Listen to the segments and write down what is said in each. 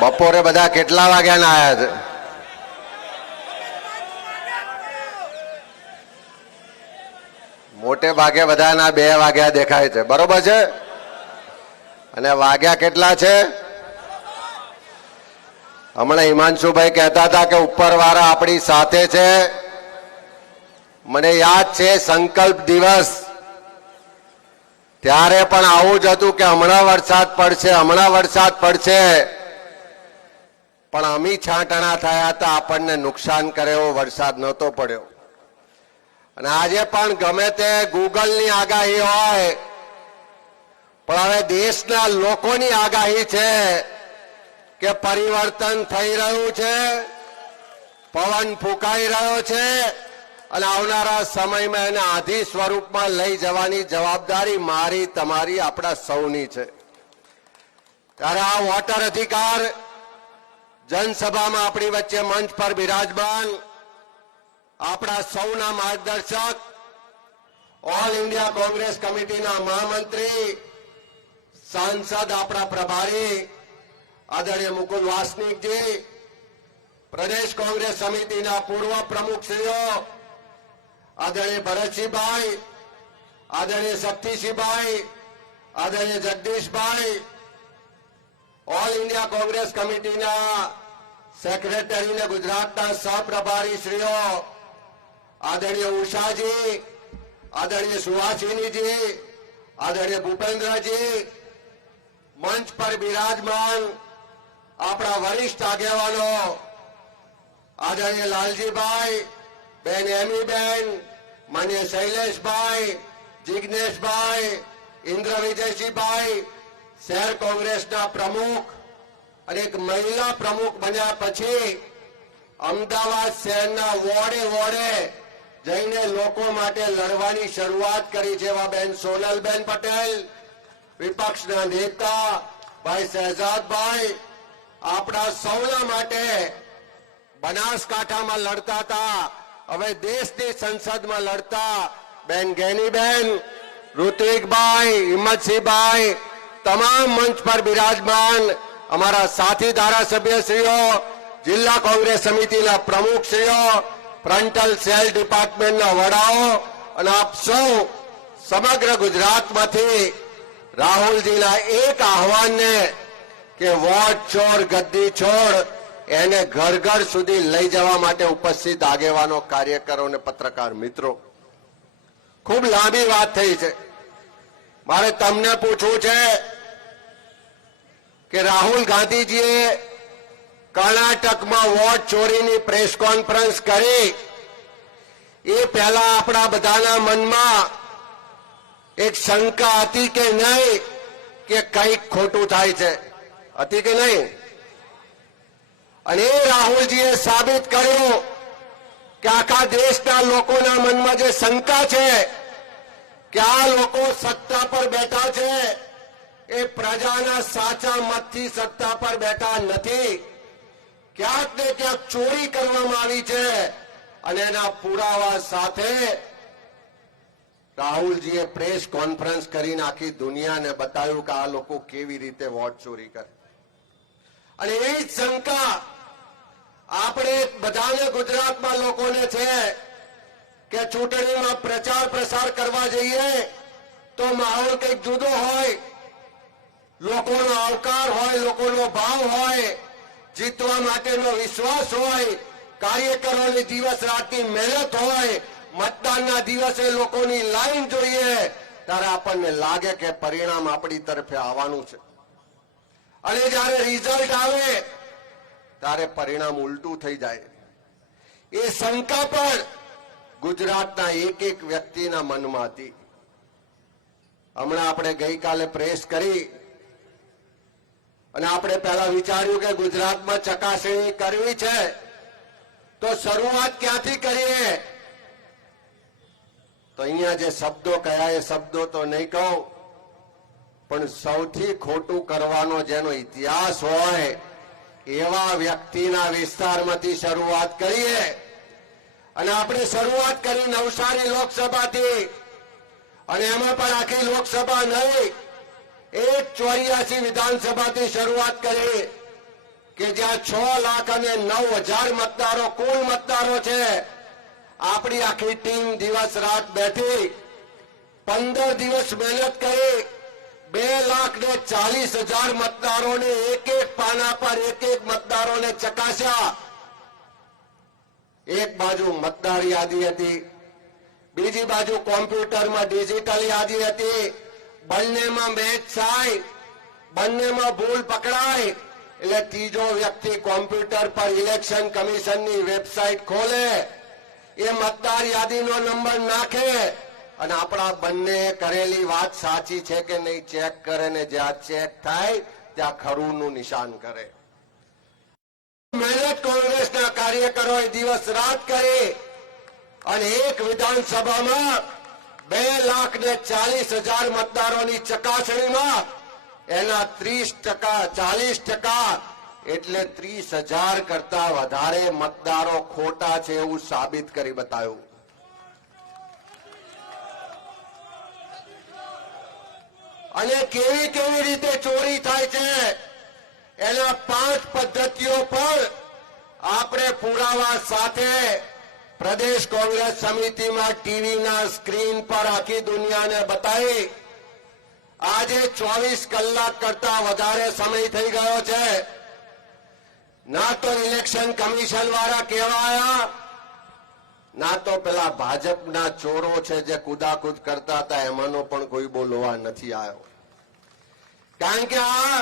બપોરે બધા કેટલા વાગ્યાના આયા છે? મોટે ભાગે બધાના બે વાગ્યા દેખાય છે. બરોબર છે? અને વાગ્યા કેટલા છે? હમણાં હિમાંશુભાઈ કહેતા હતા કે ઉપરવાળા આપણી સાથે છે. મને યાદ છે સંકલ્પ દિવસ. ત્યારે પણ આવું જ હતું કે હમણાં વરસાદ પડશે, હમણાં વરસાદ પડશે. પણ અમી છાંટણા થયા હતા આપણને નુકસાન કરે એવો વરસાદ નહોતો પડ્યો. અને આજે પણ ગમે તે ગૂગલની આગાહી હોય, પણ હવે દેશના લોકોની આગાહી છે કે પરિવર્તન થઈ રહ્યું છે, પવન ફૂંકાઈ રહ્યો છે, અને આવનારા સમયમાં એને આધી સ્વરૂપમાં લઈ જવાની જવાબદારી મારી, તમારી, આપણા સૌની છે. ત્યારે આ વોટર અધિકાર જનસભામાં આપણી વચ્ચે મંચ પર બિરાજમાન આપણા સૌના માર્ગદર્શક ઓલ ઇન્ડિયા કોંગ્રેસ કમિટીના મહામંત્રી, સાંસદ આપણા પ્રભારી, આદરણીય મુકુલ વાસનિકજી, પ્રદેશ કોંગ્રેસ સમિતિના પૂર્વ પ્રમુખશ્રીઓ આદરણીય ભરતસિંહભાઈ, આદરણીય શક્તિસિંહભાઈ આદરણીય જગદીશભાઈ ઓલ ઇન્ડિયા કોંગ્રેસ કમિટીના સેક્રેટરી ને ગુજરાતના સહપ્રભારી શ્રીઓ, આદરણીય ઉષાજી, આદરણીય સુહાસિનીજી, આદરણીય ભૂપેન્દ્રજી, મંચ પર બિરાજમાન આપણા વરિષ્ઠ આગેવાનો, આદરણીય લાલજીભાઈ, બેન એમીબેન, માન્ય શૈલેષભાઈ જિજ્ઞેશભાઈ ઇન્દ્ર વિજયસિંહભાઈ શહેર કોંગ્રેસના પ્રમુખ અને એક મહિલા પ્રમુખ બન્યા પછી અમદાવાદ શહેરના વોર્ડે વોર્ડે જઈને લોકો માટે લડવાની શરૂઆત કરી છે એવા બેન સોનલબેન પટેલ વિપક્ષના નેતા ભાઈ શહેજાદભાઈ આપણા સૌના માટે બનાસકાંઠામાં લડતા હતા, હવે દેશની સંસદમાં લડતા બેન ગેનીબેન, ઋત્વિકભાઈ, હિંમતસિંહભાઈ, તમામ મંચ પર બિરાજમાન અમારા સાથી ધારાસભ્યશ્રીઓ જિલ્લા કોંગ્રેસ સમિતિના પ્રમુખશ્રીઓ ફ્રન્ટલ સેલ ડિપાર્ટમેન્ટના વડાઓ અને આપ સૌ સમગ્ર ગુજરાતમાંથી રાહુલજીના એક આહવાનને કે વોટ છોડ ગદ્દી છોડ, એને ઘર ઘર સુધી લઈ જવા માટે ઉપસ્થિત આગેવાનો, કાર્યકરો અને પત્રકાર મિત્રો. ખૂબ લાંબી વાત થઈ છે. મારે તમને પૂછવું છે કે રાહુલ ગાંધીજીએ કર્ણાટકમાં વોટ ચોરીની પ્રેસ કોન્ફરન્સ કરી. એ પહેલા આપણા બધાના મનમાં એક શંકા હતી કે નહીં કે કંઈક ખોટું થાય છે. હતી કે નહીં? અને રાહુલજીએ સાબિત કર્યું કે આખા દેશના લોકોના મનમાં જે શંકા છે કે આ લોકો સત્તા પર બેઠા છે એ પ્રજાના સાચા મતથી સત્તા પર બેઠા નથી. ક્યાંક ને ક્યાંક ચોરી કરવામાં આવી છે અને એના પુરાવા સાથે રાહુલજીએ પ્રેસ કોન્ફરન્સ કરીને આખી દુનિયાને બતાવ્યું કે આ લોકો કેવી રીતે વોટ ચોરી કરે. અને એ જ શંકા આપણે બધાને ગુજરાતમાં લોકોને છે કે ચૂંટણીમાં પ્રચાર પ્રસાર કરવા જઈએ તો માહોલ કંઈક જુદો હોય. લોકોનો આવકાર હોય, લોકોનો ભાવ હોય, જીતવા માટેનો વિશ્વાસ હોય કાર્યકરોની દિવસ રાતની મહેનત હોય, મતદાનના દિવસે લોકોની લાઈન જોઈએ, ત્યારે આપણને લાગે કે પરિણામ આપણી તરફે આવવાનું છે. અને જ્યારે રિઝલ્ટ આવે, ત્યારે પરિણામ ઉલટું થઈ જાય. એ શંકા પણ ગુજરાતના એક એક વ્યક્તિના મનમાં હતી. હમણાં આપણે ગઈકાલે પ્રેસ કરી અને આપણે પહેલા વિચાર્યું કે ગુજરાતમાં ચકાસણી કરવી છે. તો શરૂઆત ક્યાંથી કરીએ? તો અહીંયા જે શબ્દો કયા એ શબ્દો તો નહીં કહું, પણ સૌથી ખોટું કરવાનો જેનો ઇતિહાસ હોય, એવા વ્યક્તિના વિસ્તારમાંથી શરૂઆત કરીએ. અને આપણે શરૂઆત કરી નવસારી લોકસભાથી. અને એમાં પણ આખી લોકસભા નહીં. એક ચોર્યાસી વિધાનસભાથી શરૂઆત કરી કે જ્યાં છ લાખ અને નવ હજાર મતદારો, કુલ મતદારો છે. આપણી આખી ટીમ દિવસ રાત બેઠી, પંદર દિવસ મહેનત કરી, બે લાખ ને ચાલીસ હજાર મતદારોને એક એક પાના પર એક એક મતદારોને ચકાસ્યા. એક બાજુ મતદાર યાદી હતી, બીજી બાજુ કોમ્પ્યુટરમાં ડિજિટલ યાદી હતી. બંનેમાં મેચ થાય, બંનેમાં ભૂલ પકડાય, એટલે ત્રીજો વ્યક્તિ કોમ્પ્યુટર પર ઇલેક્શન કમિશનની વેબસાઇટ ખોલે, એ મતદાર યાદીનો નંબર નાખે, અને આપણા બંને કરેલી વાત સાચી છે કે નહીં ચેક કરે ને જ્યાં ચેક થાય, ત્યાં ખરુંનું નિશાન કરે. મહેનત કોંગ્રેસના કાર્યકરોએ દિવસ રાત કરી, અને એક વિધાનસભામાં બે લાખ ને ચાલીસ હજાર મતદારોની ચકાસણીમાં એના ત્રીસ ટકા, ચાલીસ ટકા એટલે ત્રીસ હજાર કરતા વધારે મતદારો ખોટા છે એવું સાબિત કરી બતાવ્યું. અને કેવી કેવી રીતે ચોરી થાય છે એના પાંચ પદ્ધતિઓ પર આપણે પુરાવા સાથે પ્રદેશ કોંગ્રેસ સમિતિમાં ટીવીના સ્ક્રીન પર આખી દુનિયાને બતાવી આજે ચોવીસ કલાક કરતા વધારે સમય થઈ ગયો છે. ના તો ઇલેક્શન કમિશન વાળા કહેવાયા, ના તો પેલા ભાજપના ચોરો છે જે કુદાકુદ કરતા હતા, એમાંનો પણ કોઈ બોલવા નથી આવ્યો. કારણ કે આ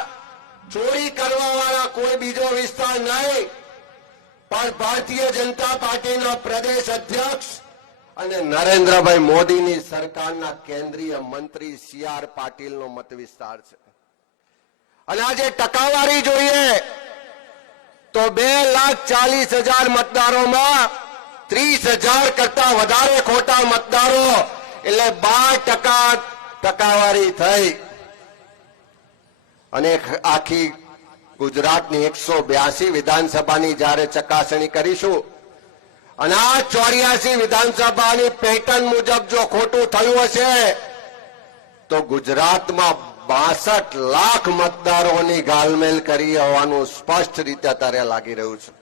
ચોરી કરવા વાળા કોઈ બીજો વિસ્તાર નહીં. પણ ભારતીય જનતા પાર્ટીના પ્રદેશ અધ્યક્ષ અને નરેન્દ્રભાઈ મોદીની સરકારના કેન્દ્રીય મંત્રી સી આર પાટીલનો મત વિસ્તાર છે. અને આજે ટકાવારી જોઈએ તો બે લાખ ચાલીસ હજાર મતદારોમાં ત્રીસ હજાર કરતા વધારે ખોટા મતદારો, એટલે બાર ટકા ટકાવારી થઈ. અને આખી ગુજરાતની એકસો બ્યાસી વિધાનસભાની જ્યારે ચકાસણી કરીશું અને આ ચોર્યાસી વિધાનસભાની પેટર્ન મુજબ જો ખોટું થયું હશે, તો ગુજરાતમાં બાસઠ લાખ મતદારોની ગાલમેલ કરી હોવાનું સ્પષ્ટ રીતે અત્યારે લાગી રહ્યું છે.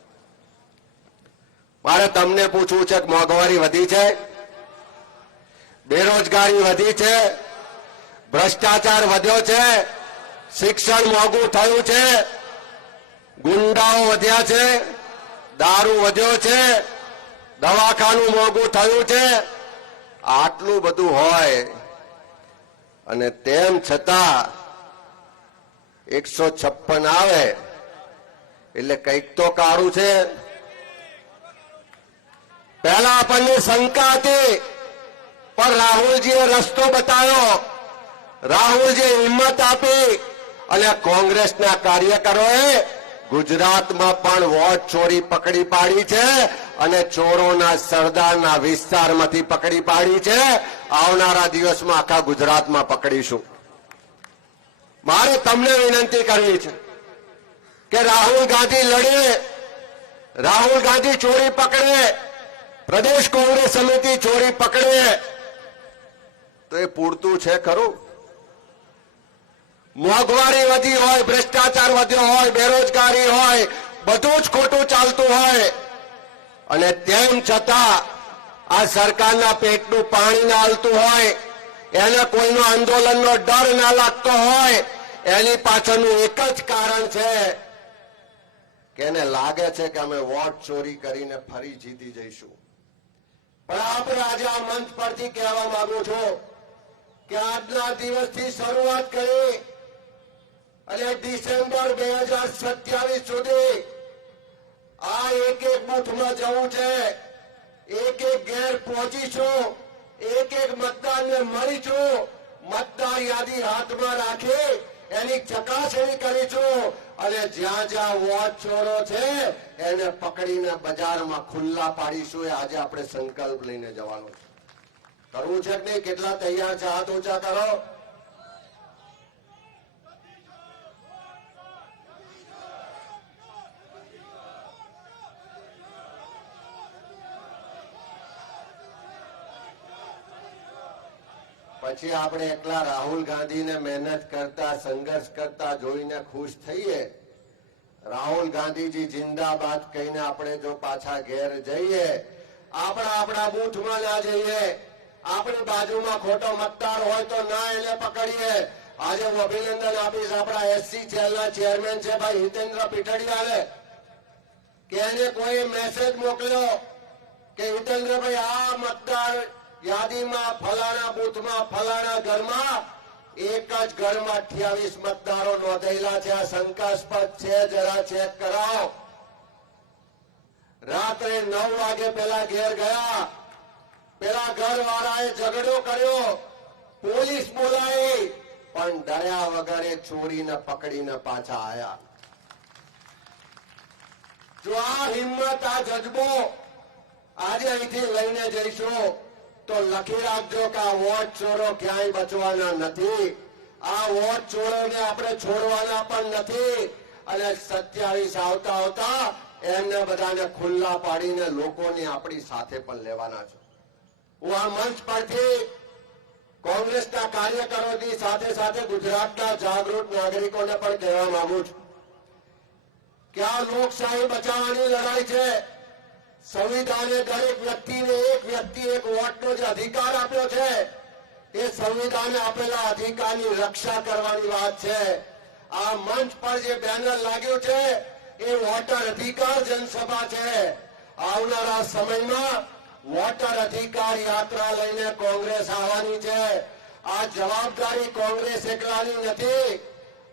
મારે તમને પૂછવું છે કે મોંઘવારી વધી છે? બેરોજગારી વધી છે? ભ્રષ્ટાચાર વધ્યો છે? શિક્ષણ મોંઘું થયું છે? ગુંડાઓ વધ્યા છે, દારૂ વધ્યો છે, દવાખાનું મોંઘું થયું છે, આટલું બધું હોય. અને તેમ છતાં એકસો છપ્પન આવે, એટલે કંઈક તો કાળું છે. પહેલા આપણને શંકા હતી, પણ રાહુલજીએ રસ્તો બતાવ્યો. રાહુલજીએ હિંમત આપી અને કોંગ્રેસના કાર્યકરોએ ગુજરાતમાં પણ વોટ ચોરી પકડી પાડી છે અને ચોરોના સરદારના વિસ્તારમાંથી પકડી પાડી છે. આવનારા દિવસમાં આખા ગુજરાતમાં પકડીશું. મારે તમને વિનંતી કરવી છે કે રાહુલ ગાંધી લડે, રાહુલ ગાંધી ચોરી પકડે, પ્રદેશ કોંગ્રેસ સમિતિ ચોરી પકડે. તો એ પૂરતું છે ખરું? મોંઘવારી વધી હોય, ભ્રષ્ટાચાર વધ્યો હોય, બેરોજગારી હોય, બધું જ ખોટું ચાલતું હોય. અને તેમ છતાં આ સરકારના પેટનું પાણી ના હાલતું હોય, એને કોઈનો આંદોલનનો ડર ના લાગતો હોય, એની પાછળનું એક જ કારણ છે કે એને લાગે છે કે અમે વોટ ચોરી કરીને ફરી જીતી જઈશું. પણ આપણે આજે આ મંચ પરથી કહેવા માંગુ છું કે આજના દિવસથી શરૂઆત કરી અને ડિસેમ્બર બે હજાર સત્યાવીસ સુધી આ એક એક બુથમાં જવું છે. એક એક ઘેર પહોંચીશું. એક એક મતદારને મળીશું. મતદાર યાદી હાથમાં રાખી એની ચકાસણી કરીશું. અને જ્યાં જ્યાં વોચ ચોરો છે, એને પકડીને બજારમાં ખુલ્લા પાડીશું. એ આજે આપણે સંકલ્પ લઈને જવાનો છે. કરવું છે કે કેટલા તૈયાર છે? હાથ ઊંચા કરો. પછી આપણે એકલા રાહુલ ગાંધીને મહેનત કરતા, સંઘર્ષ કરતા જોઈને ખુશ થઈએ. રાહુલ ગાંધીજી જિંદાબાદ કહીને આપણે જો પાછા ઘેર જઈએ, આપણા આપણા બૂથમાં ના જઈએ, આપણી બાજુમાં ખોટો મતદાર હોય તો ના એને પકડીએ. આજે હું અભિનંદન આપીશ આપણા એસસી સેલના ચેરમેન છે ભાઈ હિતેન્દ્ર પીઠડિયાને. કે એને કોઈ મેસેજ મોકલ્યો કે હિતેન્દ્રભાઈ, આ મતદાર યાદીમાં, ફલાણા બુથમાં, ફલાણા ઘરમાં એક જ ઘરમાં અઠ્યાવીસ મતદારો નોંધાયેલા છે. આ શંકાસ્પદ છે. જરા ચેક કરાવો. રાત્રે નવ વાગે પેલા ઘેર ગયા. પેલા ઘર વાળાએ ઝઘડો કર્યો. પોલીસ બોલાવી. પણ ડર્યા વગરે ચોરીને પકડીને પાછા આયા. જો આ હિંમત, આ જજબો આજે અહીંથી લઈને જઈશું. તો લખી રાખજો કે આ વોટ ચોરો ક્યાંય બચવાના નથી. આ વોટ ચોરોને આપણે છોડવાના પણ નથી. અને સત્યાવીસ આવતા આવતા એમને બધાને ખુલ્લા પાડીને લોકોને આપણી સાથે પણ લેવાના છે. હું આ મંચ પરથી કોંગ્રેસના કાર્યકરોની સાથે સાથે ગુજરાતના જાગૃત નાગરિકોને પણ કહેવા માંગુ છું. કે આ લોકશાહી બચાવવાની લડાઈ છે. સંવિધાને દરેક વ્યક્તિને એક વ્યક્તિ, એક વોટનો જે અધિકાર આપ્યો છે, એ સંવિધાને આપેલા અધિકારની રક્ષા કરવાની વાત છે. આ મંચ પર જે બેનર લાગ્યું છે, એ વોટર અધિકાર જનસભા છે. આવનારા સમયમાં વોટર અધિકાર યાત્રા લઈને કોંગ્રેસ આવવાની છે. આ જવાબદારી કોંગ્રેસ એકલાની નથી.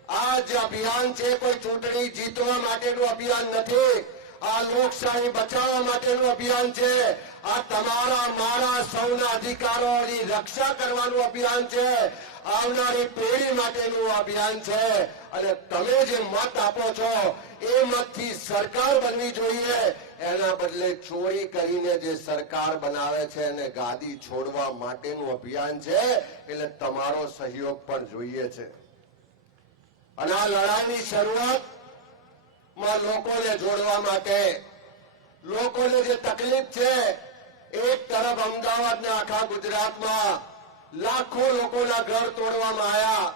આ જે અભિયાન છે, કોઈ ચૂંટણી જીતવા માટેનું અભિયાન નથી. આ લોકશાહી બચાવવા માટેનું અભિયાન છે. આ તમારા, મારા સૌના અધિકારોની રક્ષા કરવાનું અભિયાન છે. આવનારી પેઢી માટેનું અભિયાન છે. અને તમે જે મત આપો છો, એ મતથી સરકાર બનવી જોઈએ. એના બદલે ચોરી કરીને જે સરકાર બનાવે છે અને ગાદી છોડવા માટેનું અભિયાન છે, એટલે તમારો સહયોગ પણ જોઈએ છે. અને આ લડાઈની શરૂઆત માં લોકોને જોડવા માટે. લોકોને જે તકલીફ છે, એક તરફ અમદાવાદ ને આખા ગુજરાતમાં લાખો લોકોના ઘર તોડવામાં આવ્યા.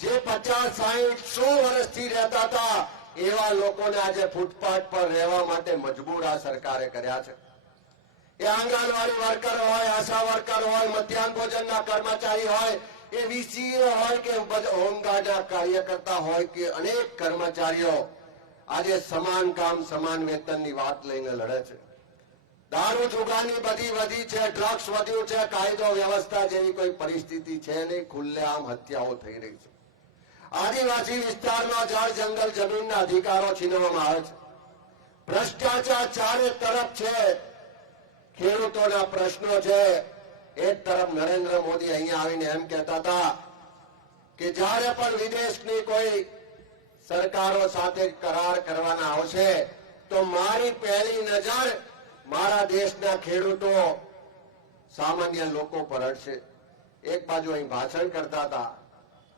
જે પચાસ, સાહીઠ, સો વર્ષથી રહેતા હતા, એવા લોકોને આજે ફૂટપાથ પર રહેવા માટે મજબૂર આ સરકારે કર્યા છે. એ આંગણવાડી વર્કર હોય, આશા વર્કર હોય, મધ્યાહન ભોજનના કર્મચારી હોય, એ વીસીએ હોય કે હોમગાર્ડના કાર્યકર્તા હોય કે અનેક કર્મચારીઓ આજે સમાન કામ, સમાન વેતનની વાત લઈને લડે છે. દારૂ જુગાની બધી વધી છે ડ્રગ્સ વધ્યું છે, કાયદો, વ્યવસ્થા જેવી કોઈ પરિસ્થિતિ છે નહીં, ખુલ્લેઆમ હત્યાઓ થઈ રહી છે. આદિવાસી વિસ્તારમાં જળ, જંગલ, જમીનના અધિકારો છીનવવામાં આવે છે. ભ્રષ્ટાચાર ચારે તરફ છે. ખેડૂતોના પ્રશ્નો છે. એક તરફ નરેન્દ્ર મોદી અહીંયા આવીને એમ કહેતા હતા કે જ્યારે પણ વિદેશની કોઈ સરકારો સાથે કરાર કરવાના આવશે, તો મારી પહેલી નજર મારા દેશના ખેડૂતો સામાન્ય લોકો પર હટશે એક બાજુ અહીં ભાષણ કરતા હતા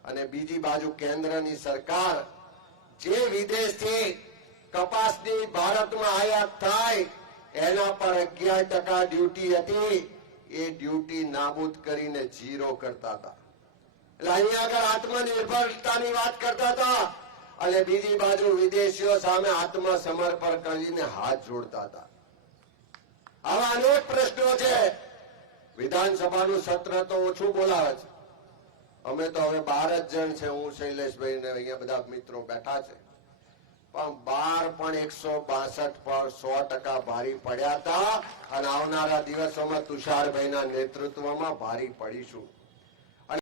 અને બીજી બાજુ કેન્દ્રની સરકાર જે વિદેશથી કપાસની ભારતમાં આયાત થાય, એના પર અગિયાર ટકા ડ્યુટી હતી, એ ડ્યુટી નાબૂદ કરીને જીરો કરતા હતા. એટલે અહીંયા આગળ આત્મનિર્ભરતાની વાત કરતા હતા અને બીજી બાજુ વિદેશીઓ સામે આત્મસમર્પણ કરીને હાથ જોડતા હતા. આવા અનેક પ્રશ્નો છે. વિધાનસભાનું સત્ર તો ઓછું બોલાવે છે. અમે તો હવે બાર જ જણ છે. હું, શૈલેષભાઈ ને અહીંયા બધા મિત્રો બેઠા છે. પણ બાર પણ એકસો બાસઠ પર સો ટકા ભારી પડ્યા હતા. અને આવનારા દિવસોમાં તુષારભાઈના નેતૃત્વમાં ભારી પડીશું.